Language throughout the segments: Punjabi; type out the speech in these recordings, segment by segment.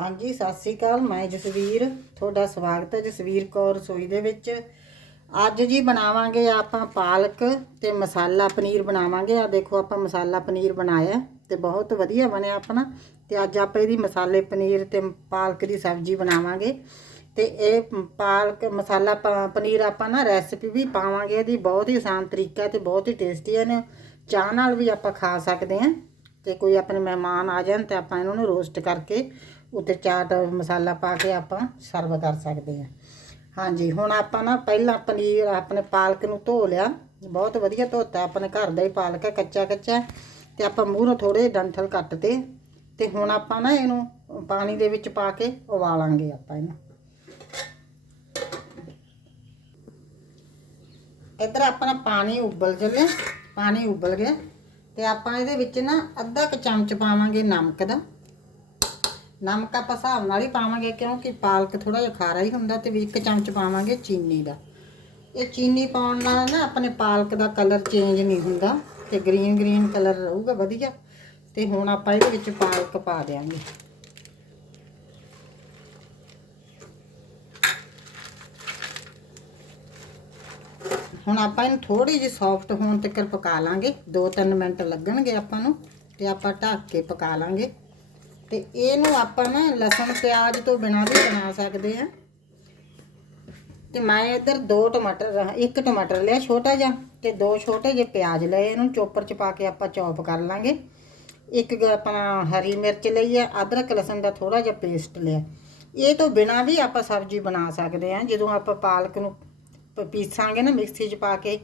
ਹਾਂਜੀ, ਸਤਿ ਸ੍ਰੀ ਅਕਾਲ, ਮੈਂ ਜਸਵੀਰ, ਤੁਹਾਡਾ ਸਵਾਗਤ ਹੈ ਜਸਵੀਰ ਕੌਰ ਰਸੋਈ ਦੇ ਵਿੱਚ। ਅੱਜ ਜੀ ਬਣਾਵਾਂਗੇ ਆਪਾਂ ਪਾਲਕ ਤੇ ਮਸਾਲਾ ਪਨੀਰ ਬਣਾਵਾਂਗੇ। ਆ ਦੇਖੋ, ਆਪਾਂ ਮਸਾਲਾ ਪਨੀਰ ਬਣਾਇਆ ਤੇ ਬਹੁਤ ਵਧੀਆ ਬਣਿਆ ਆਪਣਾ। ਤੇ ਅੱਜ ਆਪਾਂ ਇਹਦੀ ਮਸਾਲੇ ਪਨੀਰ ਤੇ ਪਾਲਕ ਦੀ ਸਬਜ਼ੀ ਬਣਾਵਾਂਗੇ। ਤੇ ਇਹ ਪਾਲਕ, ਮਸਾਲਾ ਪ- ਪਨੀਰ ਆਪਾਂ ਨਾ ਰੈਸਪੀ ਵੀ ਪਾਵਾਂਗੇ। ਇਹਦੀ ਬਹੁਤ ਹੀ ਆਸਾਨ ਤਰੀਕਾ ਤੇ ਬਹੁਤ ਹੀ ਟੇਸਟੀ ਹੈ। ਨੇ ਚਾਹ ਨਾਲ ਵੀ ਆਪਾਂ ਖਾ ਸਕਦੇ ਹਾਂ। ਤੇ ਕੋਈ ਆਪਣੇ ਮਹਿਮਾਨ ਆ ਜਾਣ ਤੇ ਆਪਾਂ ਇਹਨਾਂ ਨੂੰ ਰੋਸਟ ਕਰਕੇ ਉੱਤੇ ਚਾਟ, ਮਸਾਲਾ ਪਾ ਕੇ ਆਪਾਂ ਸਰਵ ਕਰ ਸਕਦੇ ਹਾਂ। ਹਾਂਜੀ, ਹੁਣ ਆਪਾਂ ਨਾ ਪਹਿਲਾਂ ਪਨੀਰ ਆਪਣੇ ਪਾਲਕ ਨੂੰ ਧੋ ਲਿਆ। ਬਹੁਤ ਵਧੀਆ ਧੋਤਾ, ਆਪਣੇ ਘਰ ਦਾ ਹੀ ਪਾਲਕ ਹੈ ਕੱਚਾ ਕੱਚਾ ਤੇ ਆਪਾਂ ਮੂੰਹੋਂ ਥੋੜੇ ਡੰਠਲ ਕੱਟ ਤੇ ਹੁਣ ਆਪਾਂ ਨਾ ਇਹਨੂੰ ਪਾਣੀ ਦੇ ਵਿੱਚ ਪਾ ਕੇ ਉਬਾਲਾਂਗੇ ਆਪਾਂ ਇਹਨੂੰ। ਇੱਧਰ ਆਪਣਾ ਪਾਣੀ ਉਬਲ ਚੱਲਿਆ, ਪਾਣੀ ਉਬਲ ਗਿਆ। ਤੇ ਆਪਾਂ ਇਹਦੇ ਵਿੱਚ ਨਾ ਅੱਧਾ ਕੁ ਚਮਚ ਪਾਵਾਂਗੇ ਨਮਕ ਦਾ। ਨਮਕ ਆਪਾਂ ਹਿਸਾਬ ਨਾਲ ਹੀ ਪਾਵਾਂਗੇ, ਕਿਉਂਕਿ ਪਾਲਕ ਥੋੜਾ ਜਿਹਾ ਖਾਰਾ ਹੀ ਹੁੰਦਾ ਤੇ ਵੀ ਇੱਕ ਚਮਚ ਪਾਵਾਂਗੇ ਚੀਨੀ ਦਾ। ਇਹ ਚੀਨੀ ਪਾਉਣ ਨਾਲ ਨਾ ਆਪਣੇ ਪਾਲਕ ਦਾ ਕਲਰ ਚੇਂਜ ਨਹੀਂ ਹੁੰਦਾ ਤੇ ਗ੍ਰੀਨ ਗ੍ਰੀਨ ਕਲਰ ਰਹੂਗਾ ਵਧੀਆ। ਤੇ ਹੁਣ ਆਪਾਂ ਇਹਦੇ ਵਿੱਚ ਪਾਲਕ ਪਾ ਦਿਆਂਗੇ। ਹੁਣ ਆਪਾਂ ਇਹਨੂੰ ਥੋੜੀ ਜਿਹੀ ਸੌਫਟ ਹੋਣ ਤੱਕ ਪਕਾ ਲਾਂਗੇ। 2-3 ਮਿੰਟ ਲੱਗਣਗੇ ਆਪਾਂ ਨੂੰ ਤੇ ਆਪਾਂ ਢੱਕ ਕੇ ਪਕਾ ਲਾਂਗੇ। ਤੇ ਇਹਨੂੰ ਆਪਾਂ ਨਾ ਲਸਣ ਪਿਆਜ਼ ਤੋਂ ਬਿਨਾਂ ਵੀ ਬਣਾ ਸਕਦੇ ਆ ਤੇ ਮੈਂ ਇੱਧਰ ਦੋ ਟਮਾਟਰ ਇੱਕ ਟਮਾਟਰ ਲਿਆ ਛੋਟਾ ਜਿਹਾ ਤੇ ਦੋ ਛੋਟੇ ਜਿਹੇ ਪਿਆਜ਼ ਲਏ ਇਹਨੂੰ, ਚੋਪਰ ਚ ਪਾ ਕੇ ਆਪਾਂ ਚੌਪ ਕਰ ਲਾਂਗੇ। ਇੱਕ ਆਪਣਾ ਹਰੀ ਮਿਰਚ ਲਈ ਹੈ, ਅਦਰਕ, ਲਸਣ ਦਾ ਥੋੜਾ ਜਿਹਾ ਪੇਸਟ ਲਿਆ। ਇਹ ਤੋਂ ਬਿਨਾਂ ਵੀ ਆਪਾਂ ਸਬਜ਼ੀ ਬਣਾ ਸਕਦੇ ਆ ਜਦੋਂ ਆਪਾਂ ਪਾਲਕ ਨੂੰ ਪੀਸਾਂਗੇ ਨਾ ਮਿਕਸੀ 'ਚ ਪਾ ਕੇ,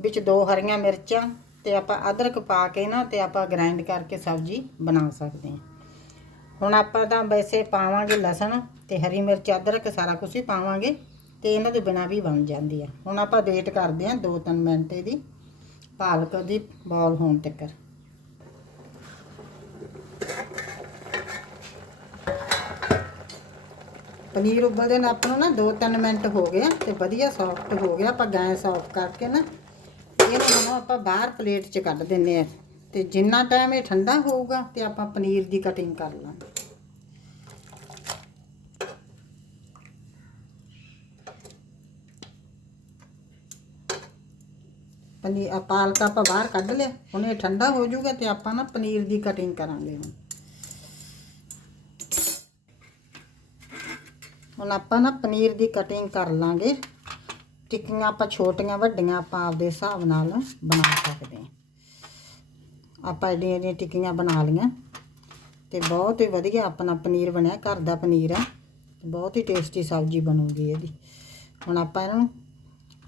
ਵਿੱਚ ਦੋ ਹਰੀਆਂ ਮਿਰਚਾਂ ਤੇ ਆਪਾਂ ਅਦਰਕ ਪਾ ਕੇ ਨਾ ਤੇ ਆਪਾਂ ਗ੍ਰਾਈਂਡ ਕਰਕੇ ਸਬਜ਼ੀ ਬਣਾ ਸਕਦੇ ਹਾਂ। ਹੁਣ ਆਪਾਂ ਤਾਂ ਵੈਸੇ ਪਾਵਾਂਗੇ ਲਸਣ ਤੇ ਹਰੀ ਮਿਰਚ, ਅਦਰਕ ਸਾਰਾ ਕੁਝ ਹੀ ਪਾਵਾਂਗੇ ਤੇ ਇਹਨਾਂ ਦੇ ਬਿਨਾਂ ਵੀ ਬਣ ਜਾਂਦੀ ਆ। ਹੁਣ ਆਪਾਂ ਵੇਟ ਕਰਦੇ ਹਾਂ 2-3 ਮਿੰਟ ਇਹਦੀ, ਪਾਲਕ ਦੀ ਬੌਲ ਹੋਣ ਤੱਕ ਪਨੀਰ ਉਬਲਦੇ ਨੂੰ ਆਪਾਂ ਨੂੰ ਨਾ 2-3 ਮਿੰਟ ਹੋ ਗਏ ਆ ਤੇ ਵਧੀਆ ਸੌਫਟ ਹੋ ਗਿਆ, ਆਪਾਂ ਗੈਸ ਆਫ ਕਰਕੇ ਨਾ ਇਹਨੂੰ ਹੁਣ ਆਪਾਂ ਬਾਹਰ ਪਲੇਟ 'ਚ ਕੱਢ ਦਿੰਨੇ ਆ ਤੇ ਜਿੰਨਾ ਟਾਈਮ ਇਹ ਠੰਡਾ ਹੋਊਗਾ ਤੇ ਆਪਾਂ ਪਨੀਰ ਦੀ ਕਟਿੰਗ ਕਰ ਲਾਂਗੇ। ਪਨੀਰ ਪਾਲਕ ਆਪਾਂ ਬਾਹਰ ਕੱਢ ਲਿਆ, ਹੁਣ ਇਹ ਠੰਡਾ ਹੋ ਜਾਊਗਾ ਤੇ ਆਪਾਂ ਨਾ ਪਨੀਰ ਦੀ ਕਟਿੰਗ ਕਰਾਂਗੇ ਹੁਣ। ਹੁਣ ਆਪਾਂ ਨਾ ਪਨੀਰ ਦੀ ਕਟਿੰਗ ਕਰ ਲਾਂਗੇ। ਟਿੱਕੀਆਂ ਆਪਾਂ ਛੋਟੀਆਂ, ਵੱਡੀਆਂ ਆਪਾਂ ਆਪਦੇ ਹਿਸਾਬ ਨਾਲ ਬਣਾ ਸਕਦੇ ਹਾਂ। ਆਪਾਂ ਇਹਦੀਆਂ ਐਡੀਆਂ ਟਿੱਕੀਆਂ ਬਣਾ ਲਈਆਂ। ਤੇ ਬਹੁਤ ਹੀ ਵਧੀਆ ਆਪਣਾ ਪਨੀਰ ਬਣਿਆ, ਘਰ ਦਾ ਪਨੀਰ ਹੈ ਬਹੁਤ ਹੀ ਟੇਸਟੀ ਸਬਜ਼ੀ ਬਣੂਗੀ ਇਹਦੀ। ਹੁਣ ਆਪਾਂ ਇਹਨੂੰ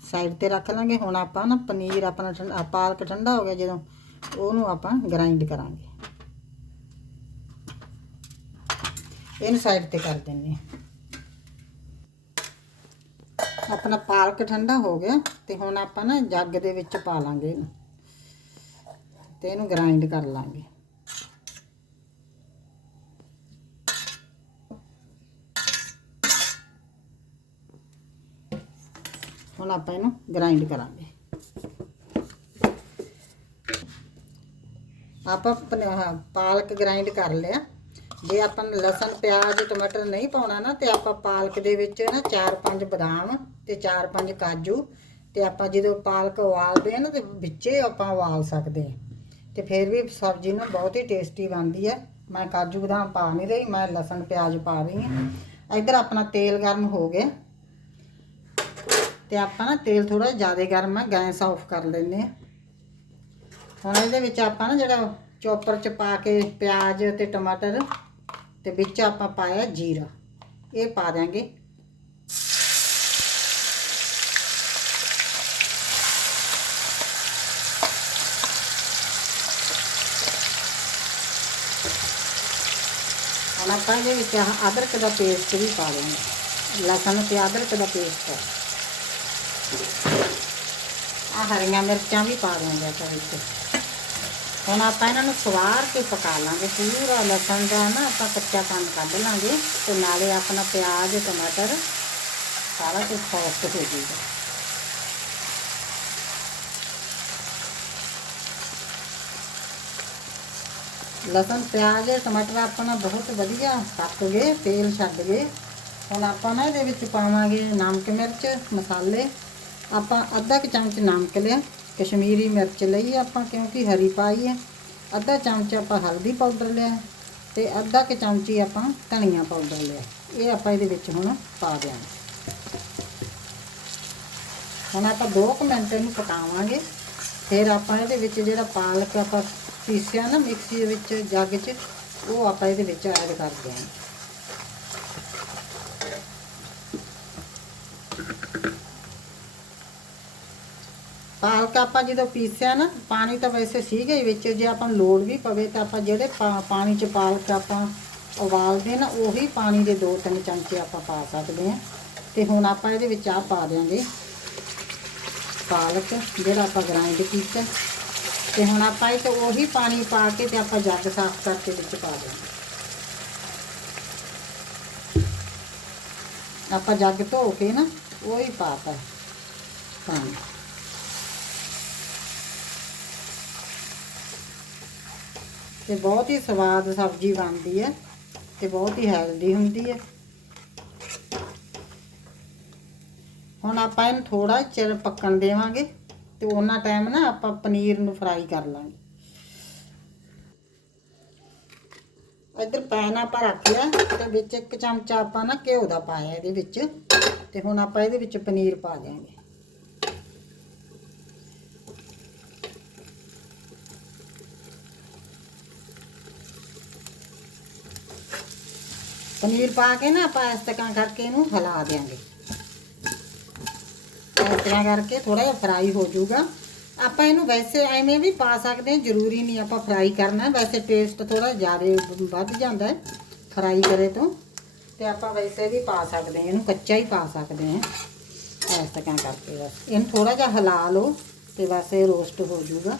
ਸਾਈਡ ਤੇ ਰੱਖ ਲਾਂਗੇ। ਹੁਣ ਆਪਾਂ ਨਾ ਪਨੀਰ ਆਪਣਾ ਠੰਡਾ ਪਾਲਕ ਠੰਡਾ ਹੋ ਗਿਆ ਜਦੋਂ, ਉਹਨੂੰ ਆਪਾਂ ਗ੍ਰਾਈਂਡ ਕਰਾਂਗੇ। ਇਹਨੂੰ ਸਾਈਡ ਤੇ ਕਰ ਦਿੰਨੇ ਹਾਂ। ਆਪਣਾ ਪਾਲਕ ਠੰਡਾ ਹੋ ਗਿਆ ਤੇ ਹੁਣ ਆਪਾਂ ਨਾ ਜੱਗ ਦੇ ਵਿੱਚ ਪਾ ਲਾਂਗੇ ਇਹਨੂੰ। ਤੇ ਇਹਨੂੰ ਗ੍ਰਾਈਂਡ ਕਰ ਲਾਂਗੇ। ਹੁਣ ਆਪਾਂ ਇਹਨੂੰ ਗ੍ਰਾਈਂਡ ਕਰਾਂਗੇ। ਆਪਾਂ ਪਾਲਕ ਗ੍ਰਾਈਂਡ ਕਰ ਲਿਆ। ਜੇ ਆਪਾਂ ਲਸਣ, ਪਿਆਜ਼, ਟਮਾਟਰ ਨਹੀਂ ਪਾਉਣਾ ਨਾ, ਤੇ ਆਪਾਂ ਪਾਲਕ ਦੇ ਵਿੱਚ ਨਾ 4-5 ਬਦਾਮ ਤੇ 4-5 ਕਾਜੂ ਤੇ ਆਪਾਂ ਜਦੋਂ ਪਾਲਕ ਉਬਾਲਦੇ ਆ ਨਾ, ਤੇ ਵਿੱਚੇ ਆਪਾਂ ਉਬਾਲ ਸਕਦੇ ਆ। ਤੇ ਫਿਰ ਵੀ ਸਬਜ਼ੀ ਨਾ ਬਹੁਤ ਹੀ ਟੇਸਟੀ ਬਣਦੀ ਹੈ ਮੈਂ ਕਾਜੂ ਬਦਾਮ ਪਾ ਨਹੀਂ ਰਹੀ, ਮੈਂ ਲਸਣ, ਪਿਆਜ਼ ਪਾ ਰਹੀ ਹਾਂ ਇੱਧਰ ਆਪਣਾ ਤੇਲ ਗਰਮ ਹੋ ਗਿਆ। ਤੇ ਆਪਾਂ ਨਾ ਤੇਲ ਥੋੜਾ ਜ਼ਿਆਦਾ ਗਰਮ ਹੈ ਗੈਸ ਆਫ ਕਰ ਲੈਂਦੇ ਆ। ਹੁਣ ਇਹਦੇ ਵਿੱਚ ਆਪਾਂ ਨਾ ਜਿਹੜਾ ਚੋਪਰ ਚ ਪਾ ਕੇ ਪਿਆਜ਼ ਤੇ ਟਮਾਟਰ ਤੇ ਵਿੱਚ ਆਪਾਂ ਪਾਇਆ ਜੀਰਾ, ਇਹ ਪਾ ਦਿਆਂਗੇ। ਹੁਣ ਆਪਾਂ ਇਹਦੇ ਵਿੱਚ ਆਹ ਅਦਰਕ ਦਾ ਪੇਸਟ ਵੀ ਪਾ ਦੇਵਾਂਗੇ ਲਸਣ ਤੇ ਅਦਰਕ ਦਾ ਪੇਸਟ ਆ ਹਰੀਆਂ ਮਿਰਚਾਂ ਵੀ ਪਾ ਦਿਆਂਗੇ ਆਪਾਂ ਵਿੱਚ। ਹੁਣ ਆਪਾਂ ਇਹਨਾਂ ਨੂੰ ਸਵਾਰ ਕੇ ਪਕਾ ਲਾਂਗੇ, ਪੂਰਾ ਲਸਣ ਦਾ ਨਾ ਆਪਾਂ ਕੱਚਾ ਕੰਮ ਕੱਢ ਲਾਂਗੇ ਤੇ ਨਾਲੇ ਆਪਣਾ ਪਿਆਜ਼, ਟਮਾਟਰ ਸਾਰਾ ਕੁਝ ਸੌਫਟ ਹੋ ਜਾਊਗਾ। ਲਸਣ, ਪਿਆਜ਼, ਟਮਾਟਰ ਆਪਣਾ ਬਹੁਤ ਵਧੀਆ ਪੱਕ ਗਏ, ਤੇਲ ਛੱਡ ਗਏ। ਹੁਣ ਆਪਾਂ ਨਾ ਇਹਦੇ ਵਿੱਚ ਪਾਵਾਂਗੇ ਨਮਕ ਮਿਰਚ, ਮਸਾਲੇ। ਆਪਾਂ ਅੱਧਾ ਕੁ ਚਮਚ ਨਮਕ ਲਿਆ, ਕਸ਼ਮੀਰੀ ਮਿਰਚ ਲਈ ਆਪਾਂ ਕਿਉਂਕਿ ਹਰੀ ਪਾਈ ਹੈ ਅੱਧਾ ਚਮਚ ਆਪਾਂ ਹਲਦੀ ਪਾਊਡਰ ਲਿਆ ਤੇ ਅੱਧਾ ਕੁ ਚਮਚੀ ਆਪਾਂ ਧਨੀਆ ਪਾਊਡਰ ਲਿਆ। ਇਹ ਆਪਾਂ ਇਹਦੇ ਵਿੱਚ ਹੁਣ ਪਾ ਦਿਆਂਗੇ। ਹੁਣ ਆਪਾਂ 2 ਮਿੰਟ ਇਹਨੂੰ ਪਕਾਵਾਂਗੇ। ਫਿਰ ਆਪਾਂ ਇਹਦੇ ਵਿੱਚ ਜਿਹੜਾ ਪਾਲਕ ਆਪਾਂ ਪੀਸਿਆ ਨਾ ਮਿਕਸੀ ਦੇ ਵਿੱਚ ਜੱਗ 'ਚ, ਉਹ ਆਪਾਂ ਇਹਦੇ ਵਿੱਚ ਐਡ ਕਰ ਦਿਆਂਗੇ। ਪਾਲਕ ਆਪਾਂ ਜਦੋਂ ਪੀਸਿਆ ਨਾ, ਪਾਣੀ ਤਾਂ ਵੈਸੇ ਸੀਗਾ ਹੀ ਵਿੱਚ, ਜੇ ਆਪਾਂ ਨੂੰ ਲੋੜ ਵੀ ਪਵੇ ਤਾਂ ਆਪਾਂ ਜਿਹੜੇ ਪਾ- ਪਾਣੀ 'ਚ ਪਾਲਕ ਆਪਾਂ ਉਬਾਲਦੇ ਨਾ, ਉਹੀ ਪਾਣੀ ਦੇ 2-3 ਚਮਚੇ ਆਪਾਂ ਪਾ ਸਕਦੇ ਹਾਂ। ਤੇ ਹੁਣ ਆਪਾਂ ਇਹਦੇ ਵਿੱਚ ਆ ਪਾ ਦਿਆਂਗੇ। ਪਾਲਕ, ਜਿਹੜਾ ਆਪਾਂ ਗ੍ਰਾਈਂਡ ਕੀਤਾ। ਤੇ ਹੁਣ ਆਪਾਂ ਇਹ ਤੇ ਉਹੀ ਪਾਣੀ ਪਾ ਕੇ ਤੇ ਆਪਾਂ ਜੱਗ ਸਾਫ਼ ਕਰਕੇ ਵਿੱਚ ਪਾ ਦਿਆਂਗੇ। ਆਪਾਂ ਜੱਗ ਧੋ ਕੇ ਨਾ, ਉਹੀ ਪਾਤਾ ਪਾਣੀ। ਤੇ ਬਹੁਤ ਹੀ ਸਵਾਦ ਸਬਜ਼ੀ ਬਣਦੀ ਹੈ ਤੇ ਬਹੁਤ ਹੀ ਹੈਲਦੀ ਹੁੰਦੀ ਹੈ। ਹੁਣ ਆਪਾਂ ਇਹਨੂੰ ਥੋੜਾ ਚਿਰ ਪੱਕਣ ਦੇਵਾਂਗੇ ਤੇ ਉਹਨਾਂ ਟਾਈਮ ਨਾ ਆਪਾਂ ਪਨੀਰ ਨੂੰ ਫਰਾਈ ਕਰ ਲਾਂਗੇ। ਇੱਧਰ ਪੈਨ ਆਪਾਂ ਰੱਖ ਲਿਆ ਤੇ ਵਿੱਚ ਇੱਕ ਚਮਚਾ ਆਪਾਂ ਨਾ ਘਿਓ ਦਾ ਪਾਇਆ ਇਹਦੇ ਵਿੱਚ ਤੇ ਹੁਣ ਆਪਾਂ ਇਹਦੇ ਵਿੱਚ ਪਨੀਰ ਪਾ ਦਿਆਂਗੇ। ਪਨੀਰ ਪਾ ਕੇ ਨਾ ਆਪਾਂ ਇਸ ਤਰ੍ਹਾਂ ਕਰਕੇ ਇਹਨੂੰ ਹਿਲਾ ਦਿਆਂਗੇ। ਇਸ ਤਰ੍ਹਾਂ ਕਰਕੇ ਥੋੜਾ ਜਿਹਾ ਫਰਾਈ ਹੋ ਜਾਊਗਾ। ਆਪਾਂ ਇਹਨੂੰ ਵੈਸੇ ਐਵੇਂ ਵੀ ਪਾ ਸਕਦੇ ਹਾਂ, ਜ਼ਰੂਰੀ ਨਹੀਂ ਆਪਾਂ ਫਰਾਈ ਕਰਨਾ। ਵੈਸੇ ਟੇਸਟ ਥੋੜਾ ਜ਼ਿਆਦਾ ਵੱਧ ਜਾਂਦਾ ਹੈ ਫਰਾਈ ਕਰੇ ਤੋਂ। ਤੇ ਆਪਾਂ ਵੈਸੇ ਵੀ ਪਾ ਸਕਦੇ ਹਾਂ, ਇਹਨੂੰ ਕੱਚਾ ਹੀ ਪਾ ਸਕਦੇ ਹਾਂ। ਇਸ ਤਰ੍ਹਾਂ ਕਰਕੇ ਬਸ। ਇਹਨੂੰ ਥੋੜਾ ਜਿਹਾ ਹਿਲਾ ਲਓ ਤੇ ਬਸ ਇਹ ਰੋਸਟ ਹੋ ਜਾਊਗਾ।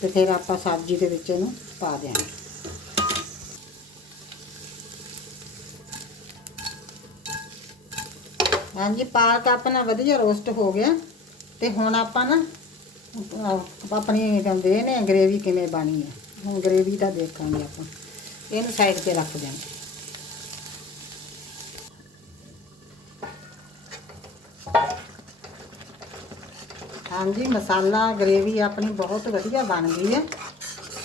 ਤੇ ਫਿਰ ਆਪਾਂ ਸਬਜ਼ੀ ਦੇ ਵਿੱਚ ਇਹਨੂੰ ਪਾ ਦਿਆਂਗੇ। ਹਾਂਜੀ, ਪਾਲਕ ਆਪਣਾ ਵਧੀਆ ਰੋਸਟ ਹੋ ਗਿਆ ਤੇ ਹੁਣ ਆਪਾਂ ਨਾ ਆਪਣੀ ਕਹਿੰਦੇ ਨੇ ਗ੍ਰੇਵੀ ਕਿਵੇਂ ਬਣੀ ਹੈ। ਹੁਣ ਗ੍ਰੇਵੀ ਦਾ ਦੇਖਾਂਗੇ ਆਪਾਂ। ਇਹਨੂੰ ਸਾਈਡ ਤੇ ਰੱਖ ਦਿਆਂਗੇ। ਹਾਂਜੀ, ਮਸਾਲਾ, ਗ੍ਰੇਵੀ ਆਪਣੀ ਬਹੁਤ ਵਧੀਆ ਬਣ ਗਈ ਹੈ।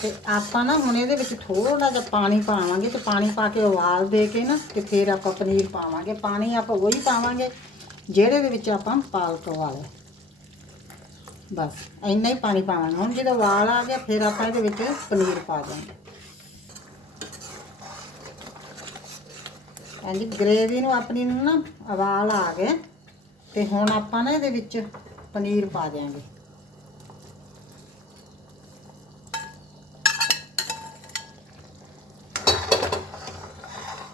ਤੇ ਆਪਾਂ ਨਾ ਹੁਣ ਇਹਦੇ ਵਿੱਚ ਥੋੜਾ ਜਿਹਾ ਪਾਣੀ ਪਾਵਾਂਗੇ ਤੇ ਪਾਣੀ ਪਾ ਕੇ ਉਬਾਲ ਦੇ ਕੇ ਨਾ ਤੇ ਫਿਰ ਆਪਾਂ ਪਨੀਰ ਪਾਵਾਂਗੇ। ਪਾਣੀ ਆਪਾਂ ਉਹੀ ਪਾਵਾਂਗੇ ਜਿਹੜੇ ਦੇ ਵਿੱਚ ਆਪਾਂ ਪਾਲਕ ਉਬਾਲੇ। ਬਸ, ਇੰਨਾ ਹੀ ਪਾਣੀ ਪਾਵਾਂਗੇ। ਹੁਣ ਜਦੋਂ ਉਬਾਲ ਆ ਗਿਆ, ਫਿਰ ਆਪਾਂ ਇਹਦੇ ਵਿੱਚ ਪਨੀਰ ਪਾ ਦਾਂਗੇ ਹਾਂਜੀ ਗ੍ਰੇਵੀ ਨੂੰ ਆਪਣੀ ਨੂੰ ਨਾ ਉਬਾਲ ਆ ਗਿਆ ਤੇ ਹੁਣ ਆਪਾਂ ਨਾ ਇਹਦੇ ਵਿੱਚ ਪਨੀਰ ਪਾ ਦਿਆਂਗੇ।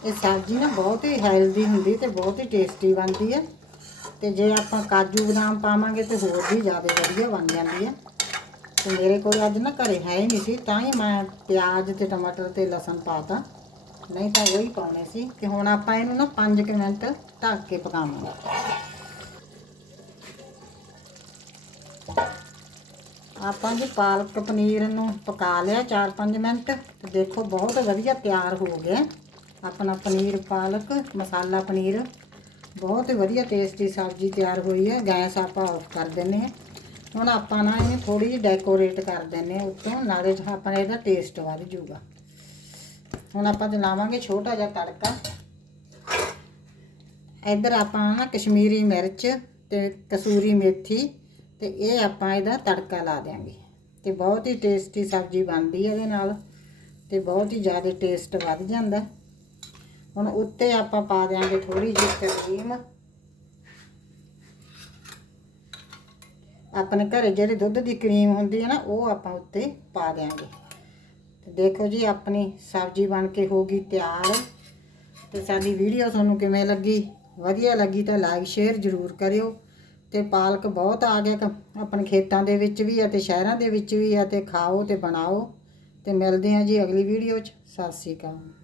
ਇਹ ਸਬਜ਼ੀ ਨਾ ਬਹੁਤ ਹੀ ਹੈਲਦੀ ਹੁੰਦੀ ਤੇ ਬਹੁਤ ਹੀ ਟੇਸਟੀ ਬਣਦੀ ਹੈ। ਤੇ ਜੇ ਆਪਾਂ ਕਾਜੂ ਬਦਾਮ ਪਾਵਾਂਗੇ ਤੇ ਹੋਰ ਵੀ ਜ਼ਿਆਦਾ ਵਧੀਆ ਬਣ ਜਾਂਦੀ ਹੈ। ਤੇ ਮੇਰੇ ਕੋਲ ਅੱਜ ਨਾ ਘਰੇ ਹੈ ਹੀ ਨਹੀਂ ਸੀ, ਤਾਂ ਹੀ ਮੈਂ ਪਿਆਜ਼ ਤੇ ਟਮਾਟਰ ਤੇ ਲਸਣ ਪਾਤਾ ਨਹੀਂ ਤਾਂ ਉਹੀ ਪਾਉਣੇ ਸੀ ਕਿ ਹੁਣ ਆਪਾਂ ਇਹਨੂੰ ਨਾ 5 ਮਿੰਟ ਢੱਕ ਕੇ ਪਕਾਵਾਂਗੇ। ਆਪਾਂ ਜੀ ਪਾਲਕ ਪਨੀਰ ਨੂੰ ਪਕਾ ਲਿਆ 4-5 ਮਿੰਟ, ਤੇ ਦੇਖੋ ਬਹੁਤ ਵਧੀਆ ਤਿਆਰ ਹੋ ਗਿਆ ਆਪਣਾ ਪਨੀਰ ਪਾਲਕ, ਮਸਾਲਾ ਪਨੀਰ। ਬਹੁਤ ਹੀ ਵਧੀਆ ਟੇਸਟੀ ਸਬਜ਼ੀ ਤਿਆਰ ਹੋਈ ਹੈ। ਗੈਸ ਆਪਾਂ ਆਫ ਕਰ ਦਿੰਨੇ ਆ ਹੁਣ ਆਪਾਂ ਨਾ ਇਹਨੂੰ ਥੋੜੀ ਜਿਹੀ ਡੈਕੋਰੇਟ ਕਰ ਦਿੰਨੇ ਆ ਉੱਤੋਂ। ਨਾਲੇ ਜਿਹਾ ਆਪਣਾ ਇਹਦਾ ਟੇਸਟ ਵੱਧ ਜਾਊਗਾ। ਹੁਣ ਆਪਾਂ ਜਲਾਵਾਂਗੇ ਛੋਟਾ ਜਿਹਾ ਤੜਕਾ। ਇੱਧਰ ਆਪਾਂ ਨਾ ਕਸ਼ਮੀਰੀ ਮਿਰਚ ਤੇ ਕਸੂਰੀ ਮੇਥੀ ਤੇ ਇਹ ਆਪਾਂ ਇਹਦਾ ਤੜਕਾ ਲਾ ਦਿਆਂਗੇ। ਤੇ ਬਹੁਤ ਹੀ ਟੇਸਟੀ ਸਬਜ਼ੀ ਬਣਦੀ ਹੈ ਇਹਦੇ ਨਾਲ। ਤੇ ਬਹੁਤ ਹੀ ਜ਼ਿਆਦਾ ਟੇਸਟ ਵੱਧ ਜਾਂਦਾ। ਹੁਣ ਉੱਤੇ ਆਪਾਂ ਪਾ ਦਿਆਂਗੇ ਥੋੜੀ ਜਿਹੀ ਕਰੀਮ। ਆਪਣੇ ਘਰੇ ਜਿਹੜੇ ਦੁੱਧ ਦੀ ਕਰੀਮ ਹੁੰਦੀ ਹੈ ਨਾ, ਉਹ ਆਪਾਂ ਉੱਤੇ ਪਾ ਦਿਆਂਗੇ। ਤੇ ਦੇਖੋ ਜੀ, ਆਪਣੀ ਸਬਜ਼ੀ ਬਣ ਕੇ ਹੋ ਗਈ ਤਿਆਰ। ਤੇ ਸਾਡੀ ਵੀਡੀਓ ਤੁਹਾਨੂੰ ਕਿਵੇਂ ਲੱਗੀ? ਵਧੀਆ ਲੱਗੀ ਤਾਂ ਲਾਈਕ ਸ਼ੇਅਰ ਜ਼ਰੂਰ ਕਰਿਓ। ਤੇ ਪਾਲਕ ਬਹੁਤ ਆ ਗਿਆ ਆਪਣੇ ਖੇਤਾਂ ਦੇ ਵਿੱਚ ਵੀ ਆ ਤੇ ਸ਼ਹਿਰਾਂ ਦੇ ਵਿੱਚ ਵੀ ਆ ਤੇ ਖਾਓ ਤੇ ਬਣਾਓ। ਤੇ ਮਿਲਦੇ ਹਾਂ ਜੀ ਅਗਲੀ ਵੀਡੀਓ 'ਚ। ਸਤਿ ਸ਼੍ਰੀ ਅਕਾਲ।